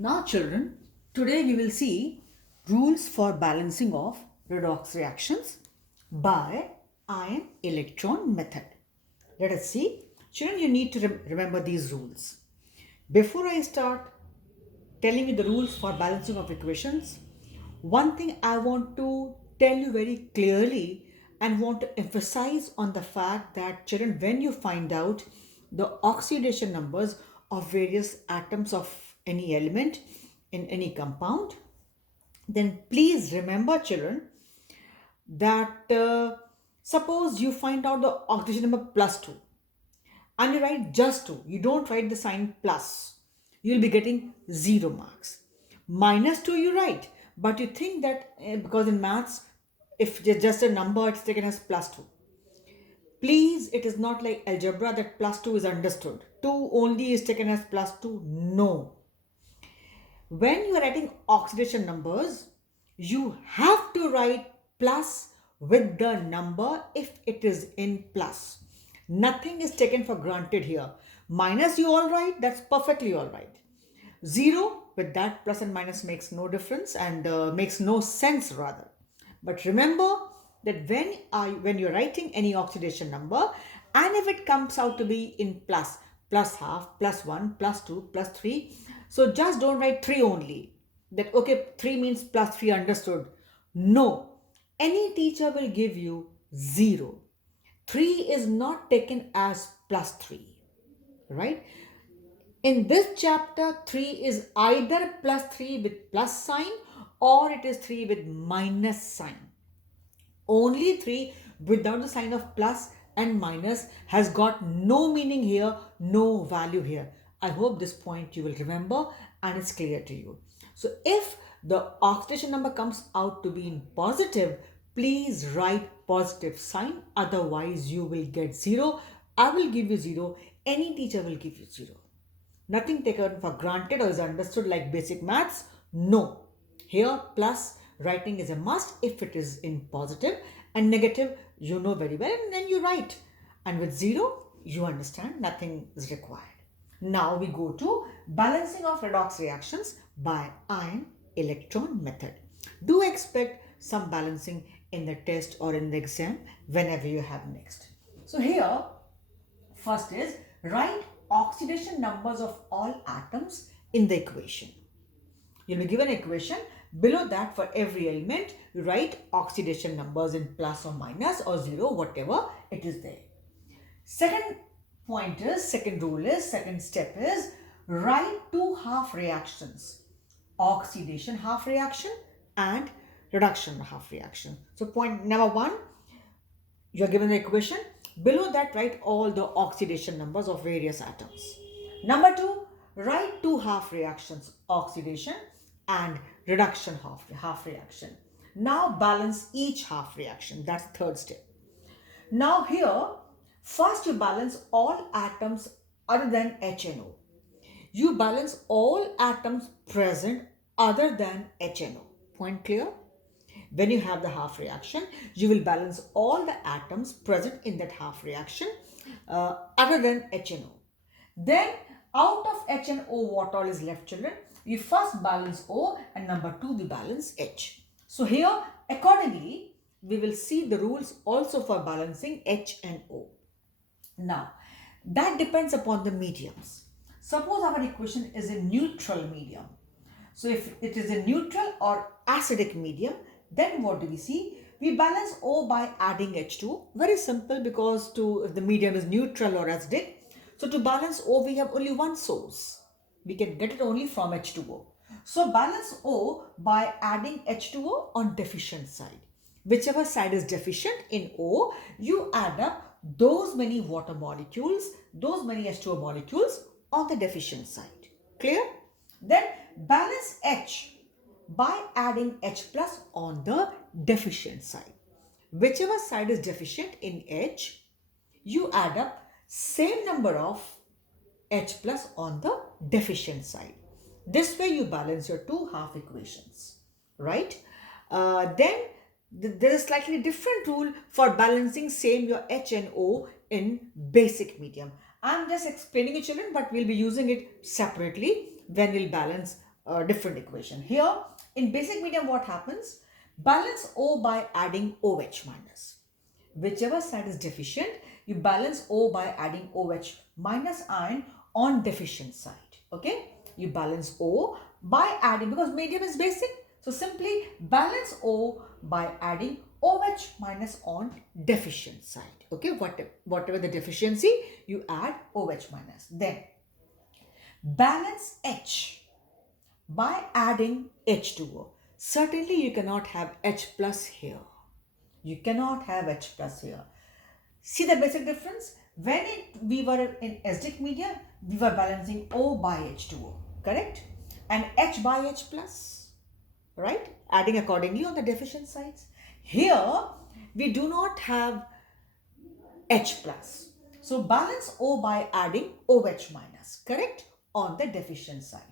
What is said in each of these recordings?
Now, children, today we will see rules for balancing of redox reactions by ion electron method. Let us see. Children, you need to remember these rules. Before I start telling you the rules for balancing of equations, one thing I want to tell you very clearly and want to emphasize on the fact that, children, when you find out the oxidation numbers of various atoms of any element in any compound, then please remember, children, that suppose you find out the oxidation number plus 2 and you write just 2, you don't write the sign plus, you'll be getting 0 marks. Minus 2 you write, but you think that because in maths, if it's just a number, it's taken as plus 2. Please, it is not like algebra that plus 2 is understood. 2 only is taken as plus 2. No. When you are writing oxidation numbers, you have to write plus with the number if it is in plus. Nothing is taken for granted here. Minus you all right, that's perfectly all right. 0 with that plus and minus makes no difference and makes no sense rather. But remember that when you're writing any oxidation number and if it comes out to be in plus, plus half, plus 1, plus 2, plus 3, so just don't write 3 only. That okay, 3 means plus 3, understood. No, any teacher will give you 0. 3 is not taken as plus 3, right? In this chapter, 3 is either plus 3 with plus sign or it is 3 with minus sign. Only 3 without the sign of plus and minus has got no meaning here, no value here. I hope this point you will remember and it's clear to you. So if the oxidation number comes out to be in positive, please write positive sign, otherwise you will get 0. I will give you 0, any teacher will give you 0. Nothing taken for granted or is understood like basic maths. No. Here plus writing is a must if it is in positive, and negative you know very well and then you write. And with 0 you understand nothing is required. Now we go to balancing of redox reactions by ion electron method. Do expect some balancing in the test or in the exam whenever you have next. So here first is write oxidation numbers of all atoms in the equation. You'll be given an equation. Below that, for every element, you write oxidation numbers in plus or minus or 0, whatever it is there. Second step is write two half reactions. Oxidation half reaction and reduction half reaction. So point number 1, you are given the equation. Below that, write all the oxidation numbers of various atoms. Number 2, write two half reactions, oxidation and reduction half reaction. Now balance each half reaction. That's third step. Now here, first you balance all atoms other than HNO. You balance all atoms present other than HNO. Point clear? When you have the half reaction, you will balance all the atoms present in that half reaction other than HNO. Then out of HNO, what all is left, children? You first balance O and number 2 we balance H. So here accordingly we will see the rules also for balancing H and O. Now that depends upon the mediums. Suppose our equation is a neutral medium. So if it is a neutral or acidic medium, then what do we see? We balance O by adding H2. Very simple, because if the medium is neutral or acidic, so to balance O we have only one source. We can get it only from H2O. So balance O by adding H2O on deficient side. Whichever side is deficient in O, you add up those many water molecules, those many H2O molecules on the deficient side. Clear? Then balance H by adding H plus on the deficient side. Whichever side is deficient in H, you add up same number of H plus on the deficient side. This way you balance your two half equations, right? Then there is slightly different rule for balancing same your H and O in basic medium. I'm just explaining it, children, but we'll be using it separately when we'll balance different equation. Here in basic medium, what happens? Balance O by adding OH minus. Whichever side is deficient, you balance O by adding OH minus ion on deficient side. Okay, you balance O by adding, because medium is basic, so simply balance O by adding OH minus on deficient side. Okay, whatever the deficiency, you add OH minus. Then balance H by adding H2O. Certainly you cannot have H plus here. You cannot have H plus here. See the basic difference? When we were in acidic medium, we were balancing O by H2O, correct? And H by H plus, right? Adding accordingly on the deficient sides. Here, we do not have H plus. So, balance O by adding OH minus, correct? On the deficient side.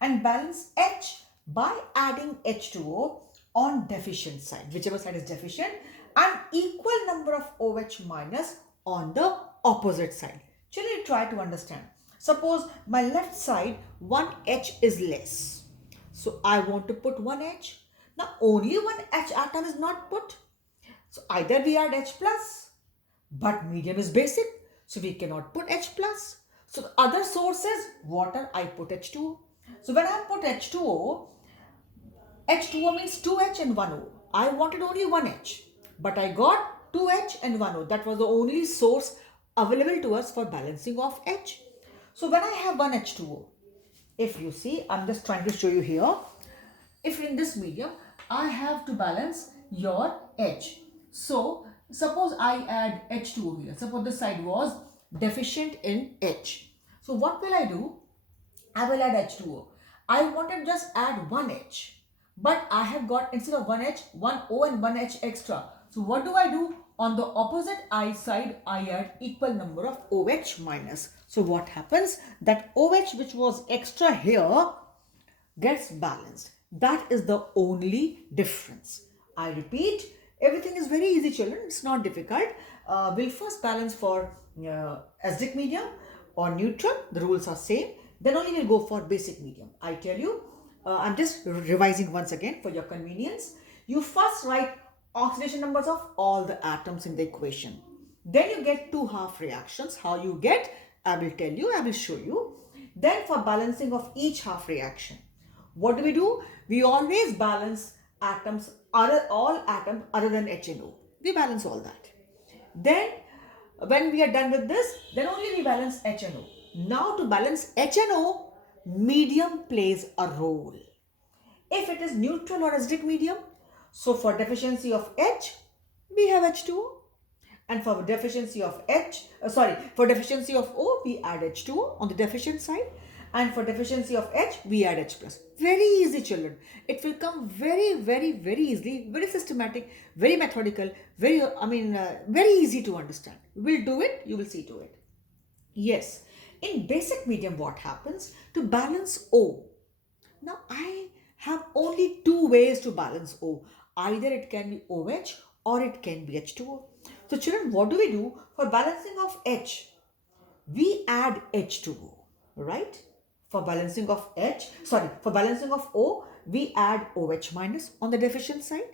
And balance H by adding H2O on deficient side, whichever side is deficient, and equal number of OH minus on the opposite side. Children, try to understand. Suppose my left side 1H is less. So I want to put 1H. Now only one H atom is not put. So either we add H plus, but medium is basic, so we cannot put H plus. So the other source is water, I put H2O. So when I put H2O, H2O means 2H and 1O. I wanted only 1H, but I got 2H and 1O. That was the only source available to us for balancing of H. So when I have 1H2O, if you see, I'm just trying to show you here. If in this medium, I have to balance your H. So suppose I add H2O here. Suppose this side was deficient in H. So what will I do? I will add H2O. I wanted just add 1H. But I have got, instead of 1H, 1O and 1H extra. So what do? On the opposite I side, I add equal number of OH minus. So what happens? That OH which was extra here gets balanced. That is the only difference. I repeat, everything is very easy, children. It's not difficult. We'll first balance for acidic medium or neutral. The rules are same. Then only we'll go for basic medium. I tell you, I'm just revising once again for your convenience. You first write oxidation numbers of all the atoms in the equation. Then you get two half reactions. How you get, I will tell you, I will show you. Then for balancing of each half reaction, what do? We always balance atoms, all atoms other than H and O. We balance all that. Then when we are done with this, then only we balance H and O. Now to balance H and O, medium plays a role. If it is neutral or acidic medium, so for deficiency of H, we have H2O. And for deficiency of for deficiency of O, we add H2O on the deficient side. And for deficiency of H, we add H plus. Very easy, children. It will come very, very, very easily, very systematic, very methodical, very easy to understand. We'll do it, you will see to it. Yes. In basic medium, what happens? To balance O. Now, I have only two ways to balance O. Either it can be OH or it can be H2O. So, children, what do? For balancing of H, we add H2O, right? For balancing of O, we add OH minus on the deficient side.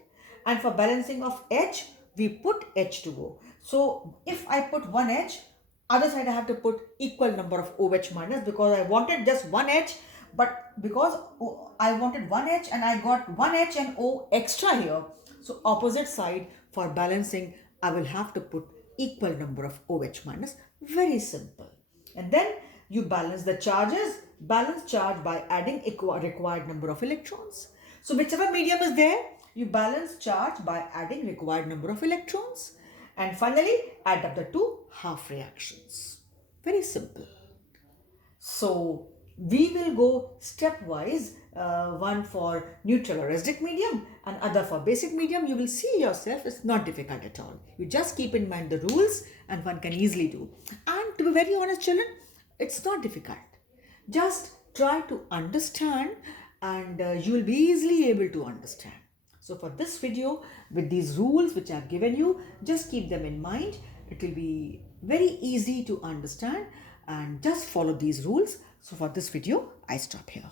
And for balancing of H, we put H2O. So, if I put 1H, other side I have to put equal number of OH minus, because I wanted just 1H, but because I wanted 1H and I got 1H and O extra here. So opposite side for balancing, I will have to put equal number of OH minus. Very simple. And then you balance the charges, balance charge by adding required number of electrons. So whichever medium is there, you balance charge by adding required number of electrons. And finally, add up the two half reactions. Very simple. So, we will go stepwise, one for neutral or acidic medium and other for basic medium. You will see yourself, it's not difficult at all. You just keep in mind the rules and one can easily do. And to be very honest, children, it's not difficult. Just try to understand and you will be easily able to understand. So for this video, with these rules which I have given you, just keep them in mind. It will be very easy to understand and just follow these rules. So for this video, I stop here.